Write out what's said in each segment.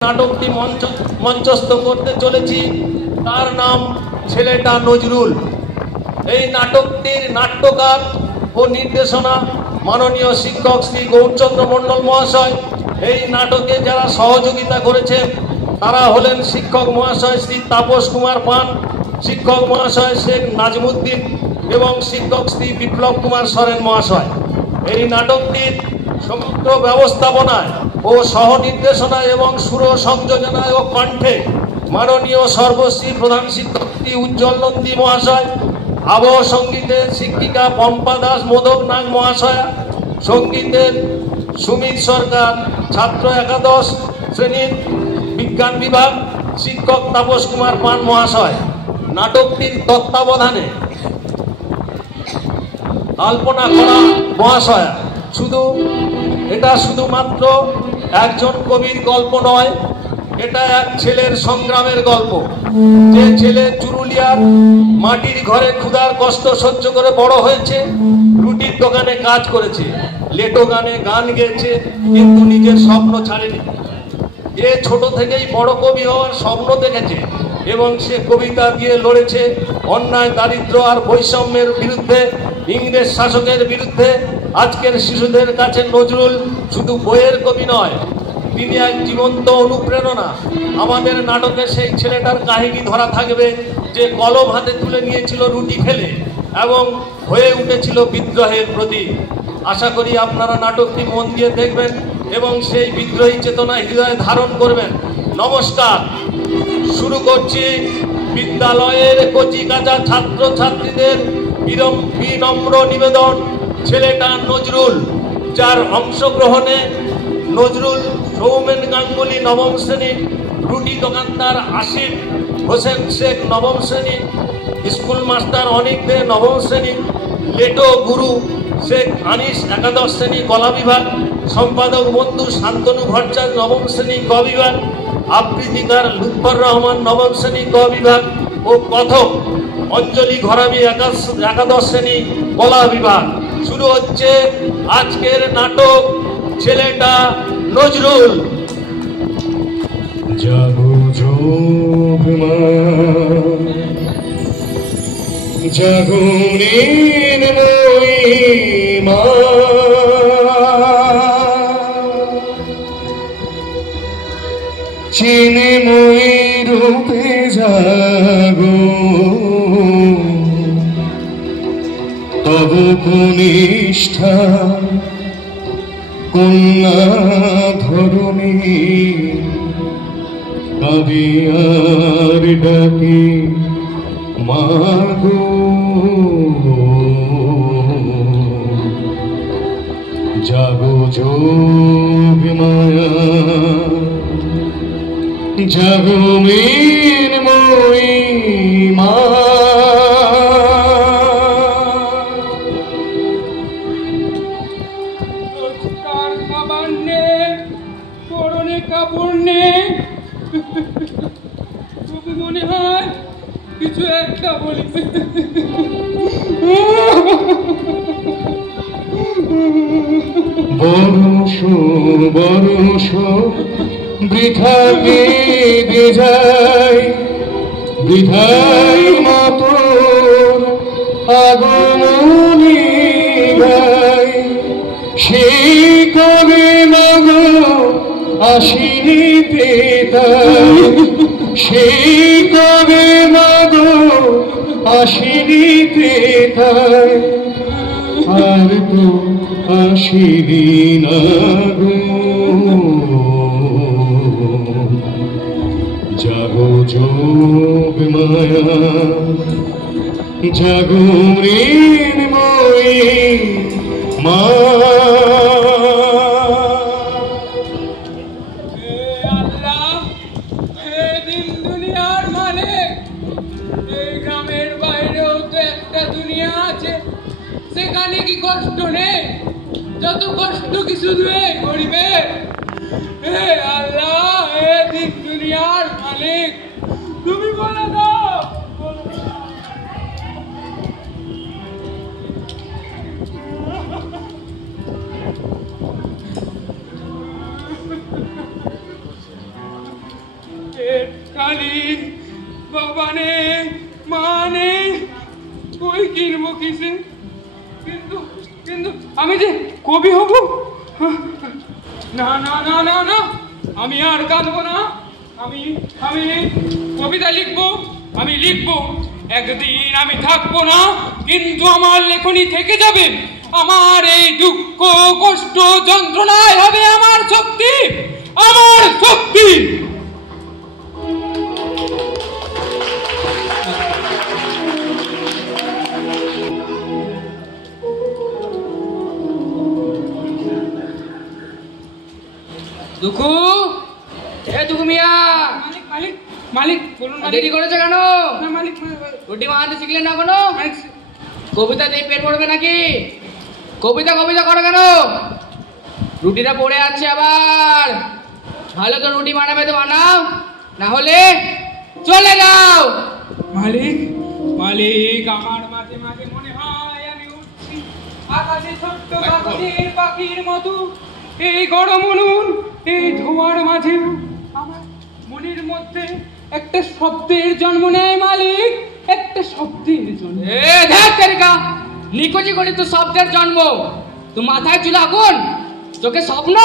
নাটকটি মঞ্চস্থ করতে চলেছি, তার নাম ছেলেটা নজরুল। এই নাটকটির নাট্যকার ও নির্দেশনা মাননীয় শিক্ষক শ্রী গৌরচন্দ্র মণ্ডল মহাশয়। এই নাটকে যারা সহযোগিতা করেছেন তারা হলেন শিক্ষক মহাশয় শ্রী তাপস কুমার পান, শিক্ষক মহাশয় শেখ নাজমুদ্দিন এবং শিক্ষক শ্রী বিপ্লব কুমার সরেন মহাশয়। এই নাটকটির সমগ্র ব্যবস্থাপনায় ও সহ নির্দেশনায় এবং সুর সংযোজনায় ও কণ্ঠে মাননীয় সর্বশ্রী প্রধান শিক্ষক শ্রী উজ্জ্বল নন্দী মহাশয়, আবহ সঙ্গীতের শিক্ষিকা পম্পা দাস মোদক নাগ মহাশয়া, সঙ্গীতের সুমিত সরকার, ছাত্র একাদশ শ্রেণীর বিজ্ঞান বিভাগ শিক্ষক তাপস কুমার পান মহাশয়। নাটকটির তত্ত্বাবধানে আলপনা করা মহাশয়া। এটা শুধুমাত্র একজন কবির গল্প নয়, এটা এক ছেলের সংগ্রামের গল্প। যে ছেলে চুরুলিয়ার মাটির ঘরে ক্ষুধার কষ্ট সহ্য করে বড় হয়েছে, রুটির দোকানে কাজ করেছে, লেটো গানে গান গেয়েছে, কিন্তু নিজের স্বপ্ন ছাড়েনি। এ ছোট থেকেই বড় কবি হওয়ার স্বপ্ন দেখেছে এবং সে কবিতা দিয়ে লড়েছে অন্যায়, দারিদ্র আর বৈষম্যের বিরুদ্ধে, ইংরেজ শাসকের বিরুদ্ধে। আজকের শিশুদের কাছে নজরুল শুধু বইয়ের কবি নয়, তিনি এক জীবন্ত অনুপ্রেরণা। আমাদের নাটকে সেই ছেলেটার কাহিনী ধরা থাকবে যে কলম হাতে তুলে নিয়েছিল রুটি ফেলে এবং হয়ে উঠেছিল বিদ্রোহের প্রতীক। আশা করি আপনারা নাটকটি মন দিয়ে দেখবেন এবং সেই বিদ্রোহী চেতনা হৃদয়ে ধারণ করবেন। নমস্কার। শুরু করছি বিদ্যালয়ের কচি কাঁচা ছাত্র ছাত্রীদের বিনম্র নিবেদন, ছেলেটা নজরুল, যার অংশগ্রহণে নজরুল, সৌমেন গাঙ্গুলি নবম শ্রেণী, রুটি দোকানদার আসিফ হোসেন শেখ নবম শ্রেণী, স্কুল মাস্টার অনিক দে নবম শ্রেণী, লেটো গুরু শেখ আনিস একাদশ শ্রেণী কলা বিভাগ, সম্পাদক বন্ধু শান্তনু ভট্টাচার্য নবম শ্রেণী ক বিভাগ, আবৃত্তিকার লুৎফর রহমান নবম শ্রেণী ক বিভাগ ও কথক অঞ্জলি ঘরামি একাদশ শ্রেণী কলা বিভাগ। শুরু হচ্ছে আজকের নাটক ছেলেটা নজরুল। জাগো যোগমা জাগো নির্ময়ী মা, চিন্ময়ী রূপে জাগো, তব কনিষ্ঠা কন্যা ধরণী কাবিয়ার ডাকে মাগো। জাগো যোগ মায়া জাগো মৃন্ময়ী মা, মনে হয় কিছু একটা বলি। বরষ বরষ বৃথা কেঁদে যায়, বৃথাই মতো আগমনী গায়, সেই কবে মাগো আসিনিতে তাই, সেই কবে মাগো আসিনিতে তাই, আর তো আসিনি না গো। জাগো যোগ মায়া জাগো মৃন্ময়ী মা। সেখানে কি কষ্ট নেই? যত কষ্ট কি শুধু এই গরিবে? হে আল্লাহ, হে দিন দুনিয়ার মালিক, তুমি বলে দাও। কালী বাবা নেই, মা নেই, কই কিনবো কিসে? কিন্তু কিন্তু আমি যে কবি হব, না না না না না, আমি আর কাঁদবো না। আমি আমি কবিতা লিখবো, আমি লিখবো। একদিন আমি থাকবো না, কিন্তু আমার লেখনী থেকে যাবে। আমার এই দুঃখ কষ্ট যন্ত্রণায় হবে আমার শক্তি, আমার শক্তি। দুঃখু, এ দুঃখু মিয়া। মালিক মালিক মালিক বলুন। দেরি করেছে কেন? মালিক রুটি বানাতে শিখলেন না কোনো? কবিতা দিয়ে পেট পড়বে নাকি? কবিতা কবিতা করো কেন? রুটিটা পড়ে আছে আবার। ভালো তো রুটি বানাবে তো বানাও, না হলে চলে যাও। মালিক মালিক, আমার মাঝে মাঝে মনে হয় আমি উঠছি আকাশে ছোট্ট কাগজের পাখির মতো। এই গরম উনুন, এই ধোঁয়ার মাঝে আমার মনের মধ্যে একটা শব্দের জন্ম নেয় মালিক, একটা শব্দের জন্ম। নিকোজি করি তো শব্দের জন্ম। তুই মাথায় চুল আগুন, চোখে স্বপ্ন,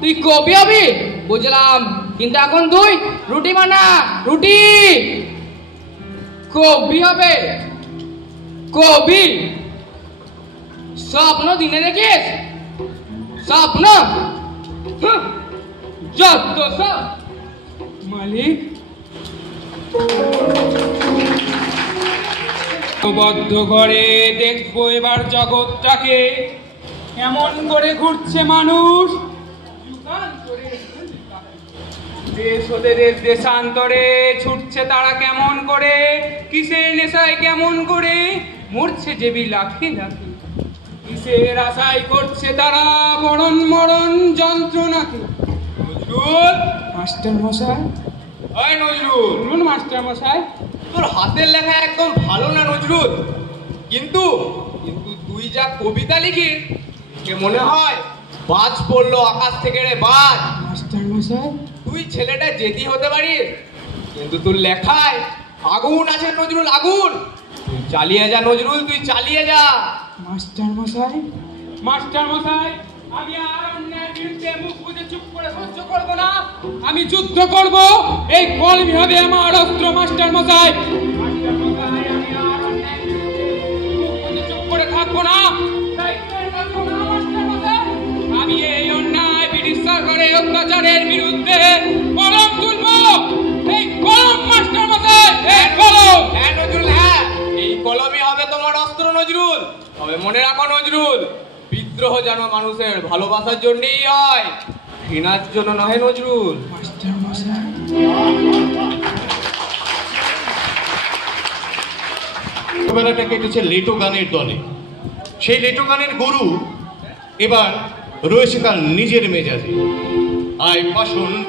তুই কবি হবি বুঝলাম, কিন্তু এখন তুই রুটি বানা, রুটি। কবি হবে, কবি। স্বপ্ন দিনে দেখিস, স্বপ্ন যত সব। মালিক বদ্ধ ঘরে দেখবো এবার জগৎটাকে, এমন করে ঘুরছে মানুষ দেশ ওদের দেশান্তরে। ছুটছে তারা কেমন করে, কিসের নেশায় কেমন করে, মরছে যেবি লাখে লাখে। কিসের আশায় করছে তারা মরণ মরণ যন্ত্রণাকে। নজরুল মাস্টার মশাই, ওই নজরুল। বলুন মাস্টার মশাই। তোর হাতের লেখা একদম ভালো না নজরুল, কিন্তু কিন্তু তুই যা কবিতা লিখিস মনে হয় বাজ পড়লো আকাশ থেকে রে, বাজ। মাস্টার মশাই, তুই ছেলেটা জেদি হতে পারিস, কিন্তু তোর লেখায় আগুন আছে নজরুল, আগুন। তুই চালিয়ে যা নজরুল, তুই চালিয়ে যা। মাস্টার মশাই, মাস্টার মশাই, আমি আর অন্যায়ের বিরুদ্ধে মুখ বুজে চুপ করে সহ্য করব না। আমি যুদ্ধ করব, এই কলম হবে আমার অস্ত্র। মাস্টার মশাই, মাস্টার মশাই, আমি আর অন্যায়ের বিরুদ্ধে মুখ বুজে চুপ করে থাকবো না। আমি এই অন্যায় ব্রিটিশ সরকারের অত্যাচারের বিরুদ্ধে কলম তুলবো, এই কলম। মাস্টার মশাই, এই কলম। হ্যাঁ নজরুল, হ্যাঁ, এই কলমই হবে তোমার অস্ত্র নজরুল। তবে মনে রাখো নজরুল, বিদ্রোহ যেন মানুষের ভালোবাসার জন্যই হয়, ঘৃণার জন্য নয় নজরুল। মাস্টার মশাই, বেলাটা কেটেছে লেটো গানের দলে। সেই লেটো গানের গরু এবার রয়েছে তার নিজের মেজাজে। আয় পাষণ্ড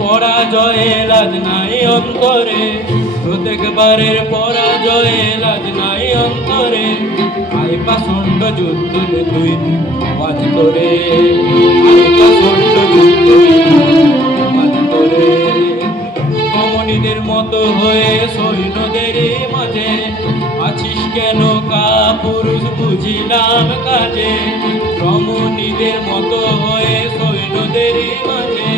পরাজয়ে লাজ নাই অন্তরে, প্রত্যেকবারের পরাজয়ে লাজ নাই অন্তরে। আয় পাষণ্ড যুদ্ধ তুই আওয়াজ করে, আয় পাষণ্ড যুদ্ধ আওয়াজ করে। কমনীদের মতো হয়ে সৈন্যদের মাঝে আছিস কেন কাপুরুষ বুঝিলাম কাজে। রমণীদের মতো হয়ে সৈন্যদের মাঝে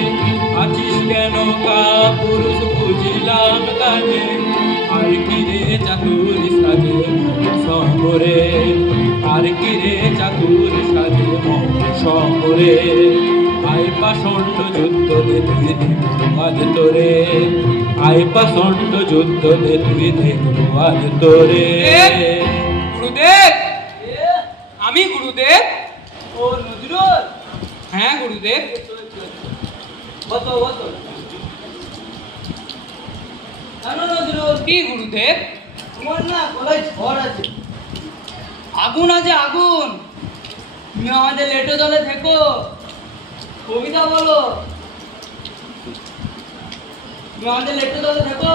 আছিস কেন কাপুরুষ বুঝিলাম কাজে। আর কি রে চাতুর সাজে শহরে, আর কি রে চাতুর সাজে শহরে। আয় পাষণ্ড যুদ্ধ দে তুই আজ তোরে, আয় পাষণ্ড যুদ্ধ দে তুই আজ তোরে। গুরুদেব, আমি গুরুদেব। ও নজরুল। হ্যাঁ গুরুদেব। কি গুরুদেব? তোমার না গলায় ঝড় আছে, আগুন আছে আগুন। তুমি আমাদের লেটো দলে থেকো, কবিতা বলো। তুমি আমাদের লেটো দলে থেকো,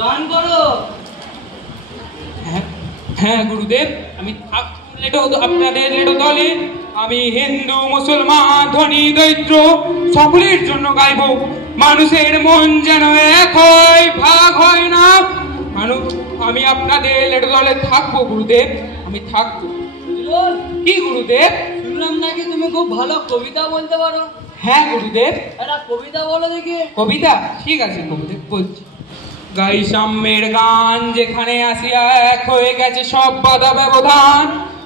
গান করো। হ্যাঁ গুরুদেব, আমি থাকবো আপনাদের লেটো দলে আমি হিন্দু মুসলমান ধনী দরিদ্র সকলের জন্য গাইব। মানুষের মন যেন এক হয়, ভাগ হয় না। আমি আপনাদের লেটো দলে থাকবো গুরুদেব, আমি থাকবো। কি গুরুদেব? শুনলাম নাকি তুমি খুব ভালো কবিতা বলতে পারো। হ্যাঁ গুরুদেব। একটা কবিতা বলো দেখি। কবিতা? ঠিক আছে গুরুদেব, বলছি। গাই সাম্যের গান, যেখানে আসিয়া এক হয়ে গেছে সব বাধা ব্যবধান।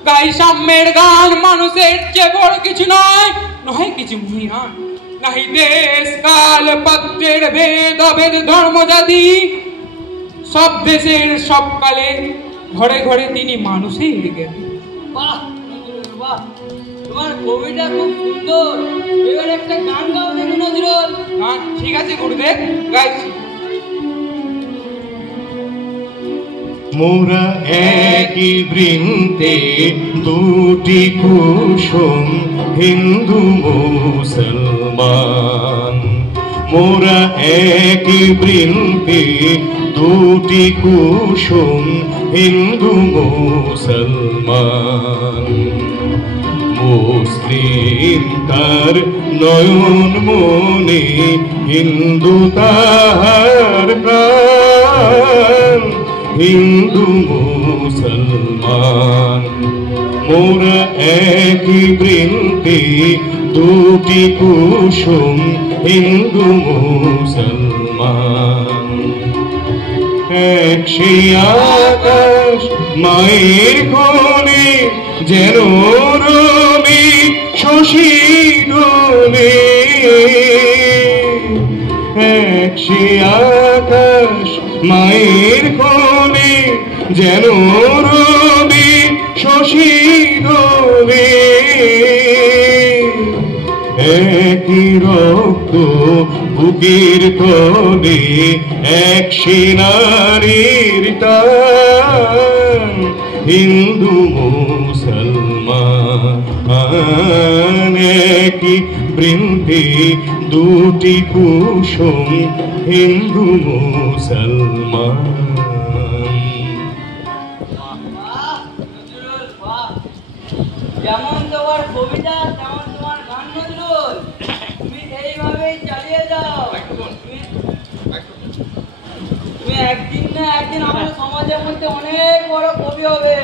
গাই সাম্যের গান, মানুষের চেয়ে বড় কিছু নয়, নয় কিছু মহিয়ান। নাহি দেশ কাল পাত্রের ভেদ অভেদ ধর্ম জাতি, সব দেশের সব কালে ঘরে ঘরে তিনি মানুষের জ্ঞানী। বাহ বাহ, তোমার কবিতা খুব সুন্দর। এবার একটা গান গাও দেখি নজরুল। গান? ঠিক আছে গুরুদেব, গাইছি। মোরা একই বৃন্তে দুটি কুসুম, হিন্দু মুসলমান। মোরা একই বৃন্তে দুটি কুসুম, হিন্দু মুসলমান। মুসলিম তার নয়ন মনে, হিন্দু তাহার প্রাণ। হিন্দু মুসলমান মোরা একই বৃন্তে দুটি কুসুম, হিন্দু মুসলমান। এক সেই আকাশ মায়ের কোলে, যেন রবি শশী দোলে। এক সেই আকাশ মায়ের কোলে, যেন রবি শশী দোলে। একই রক্ত বুকের তলে, এক সেনারীর টান। হিন্দু মুসলমান একই বৃন্তে দুটি কুসুম, হিন্দু মুসলমান। যেমন তোমার কবিতা তেমন তোমার গান নজরুল। তুমি এইভাবেই চালিয়ে যাও। তুমি একদিন না একদিন আমাদের সমাজের মধ্যে অনেক বড় কবি হবে।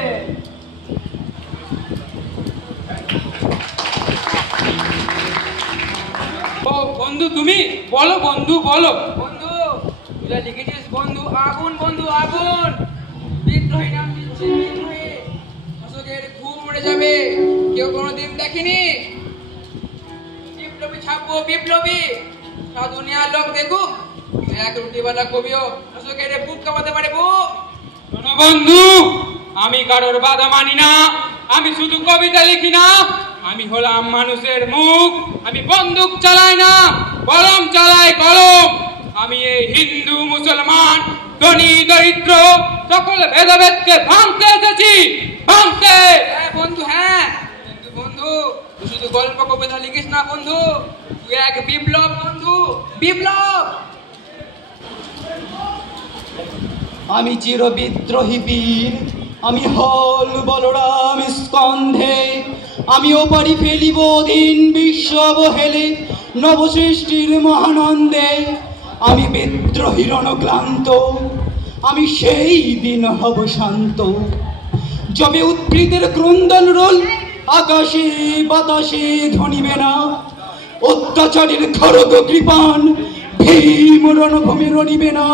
ও বন্ধু, তুমি বলো বন্ধু, বলো বন্ধু। তুই লিখেছিস বন্ধু আগুন, বন্ধু আগুন। বিদ্রোহী নাম দিচ্ছি বিদ্রোহী, অশোকের ঘুম উড়ে যাবে, কেউ কোনোদিন দেখেনি। বিপ্লবী ছাপবো বিপ্লবী, সারা দুনিয়ার লোক দেখুক। এক রুটিওয়ালা কবিও অশোকের বুক কামাতে পারে বুক। শোনো বন্ধু, আমি কারোর বাধা মানি না, আমি শুধু কবিতা লিখি না। আমি হলাম মানুষের মুখ, আমি বন্দুক চালাই না, কলম চালাই কলম। আমি এই হিন্দু মুসলমান ধনী দরিদ্র সকল ভেদাভেদকে ভাঙতে এসেছি, ভাঙতে। হ্যাঁ বন্ধু, হ্যাঁ বন্ধু, তুই শুধু গল্প কবিতা লিখিস না বন্ধু, তুই এক বিপ্লব বন্ধু, বিপ্লব। আমি চির বিদ্রোহী বীর, আমি হল বলরাম স্কন্ধে। আমিও পারি ফেলিব দিন বিশ্ব অবহেলে, নবসৃষ্টির মহানন্দে। আমি বিদ্রোহীর অনক্লান্ত, আমি সেই দিন হব শান্ত। যবে উৎপীড়িতের ক্রন্দন রোল আকাশে বাতাসে ধ্বনিবে না, অত্যাচারীর খড়গ কৃপান ভীম রণভূমি রণিবে না।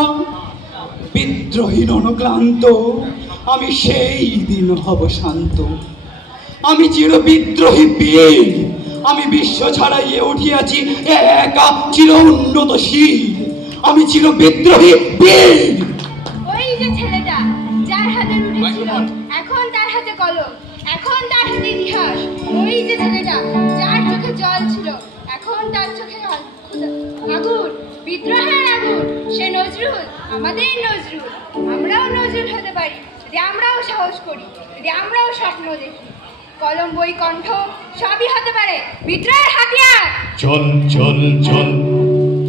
বিদ্রোহী রণক্লান্ত, আমি সেই দিন হব শান্ত। আমি চির বিদ্রোহী বীর, আমি বিশ্ব ছাড়াইয়ে উঠিয়াছি একা চির উন্নতশীল। আমি চির বিদ্রোহী বীর। ওই যে ছেলেটা যার হাতে রুটি ছিল, এখন তার হাতে কলম, এখন তার হাতে ইতিহাস। ওই যে ছেলেটা যার চোখে জল ছিল, এখন তার চোখে আগুন, বিদ্রোহের আগুন। সে নজরুল, আমাদের নজরুল। আমরাও নজরুল হতে পারি যদি আমরাও সাহস করি, যদি আমরাও স্বপ্ন দেখি। কলম, বই, কণ্ঠ সবই হতে পারে বিদ্রোহের হাতিয়ার। চল চল চল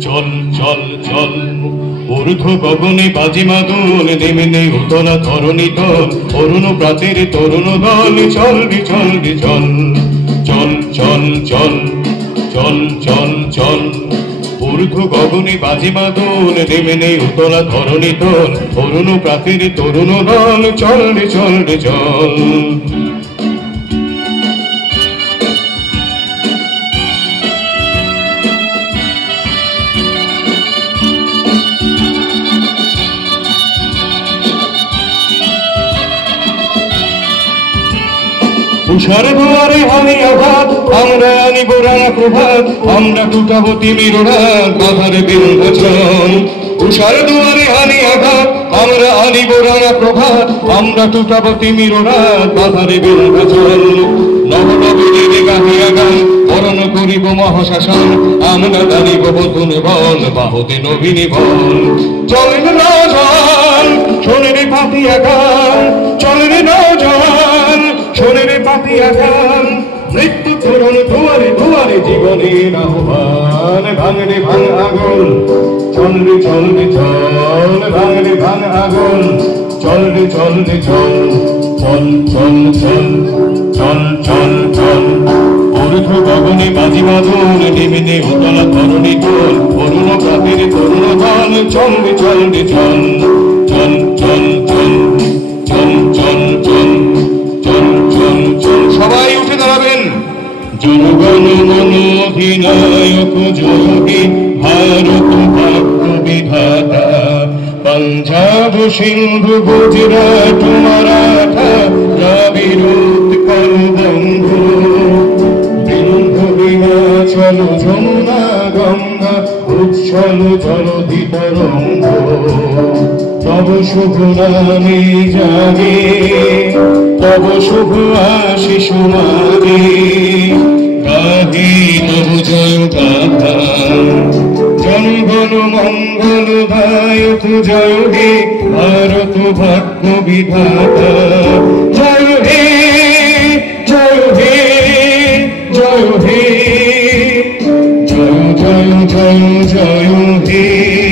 চল চল চল, ঊর্ধ্ব গগনে বাজি মাদুল, নেমে নেই উতলা ধরণী তল, অরুণ প্রাতের তরুণ দল, চল রে চল রে চল, চল চল চল চল চল চল। ঊর্ধ্ব গগনে বাজি মাদুল, নেমে নেই উতলা ধরণী তল, অরুণ প্রাতের তরুণ দল, চল রে চল রে চল। উষার দুয়ারে হানি আঘাত, আমরা আনিব রাঙা প্রভাত, আমরা টুটাবো তিমির রাত, বাধার বিন্ধ্যাচল। উষার দুয়ারে হানি আঘাত, আমরা আনিব রাঙা প্রভাত, আমরা টুটাবো তিমির রাত, বাধার বিন্ধ্যাচল। নবনবীনের গাহিয়া গান, বরণ করিব মহাশাসন, আমরা দাঁড়িব নতুন বল, বাহুতে নবীনী বল। চলেন নজন শোনেন পাতিয়া গান, চলেন নজন শোনেন পাতিয়া গান, মৃত্যু তরুণ দুয়ারে দুয়ারে জীবনের আহ্বান। ভাঙরে ভাঙ আগুন, চল রে চল রে চল, ভাঙরে ভাঙ আগুন, চল রে চল রে চল, চল চল চল চল চল চল। ঊর্ধ্ব গগনে বাজি মাদুল, নেমে নে উতলা ধরণী তল, অরুণ প্রাতের তরুণ দল, চল রে চল রে চল, চল চল চল চল চল চল চল চল চল। সবাই উঠে দাঁড়াবেন। জনগণ মন অধিনায়ক যোগী, ভারত ভাগ্য বিধাতা, পাঞ্জাব সিন্ধু গুজরাট মারাঠা, দ্রাবিড় উৎকল বঙ্গ, বিন্ধ হিমাচল যমুনা গঙ্গা, উচ্ছল জলধি তরঙ্গ। তব শুভ নামে জাগে, তব শুভ আশিস মাগে, গাহি তব জয় গাথা। জনগণ মঙ্গল দায়ক জয় হে, ভারত ভাগ্য বিধাতা, জয় হে জয় হে জয় হে, জয় জয় জয় জয় হে।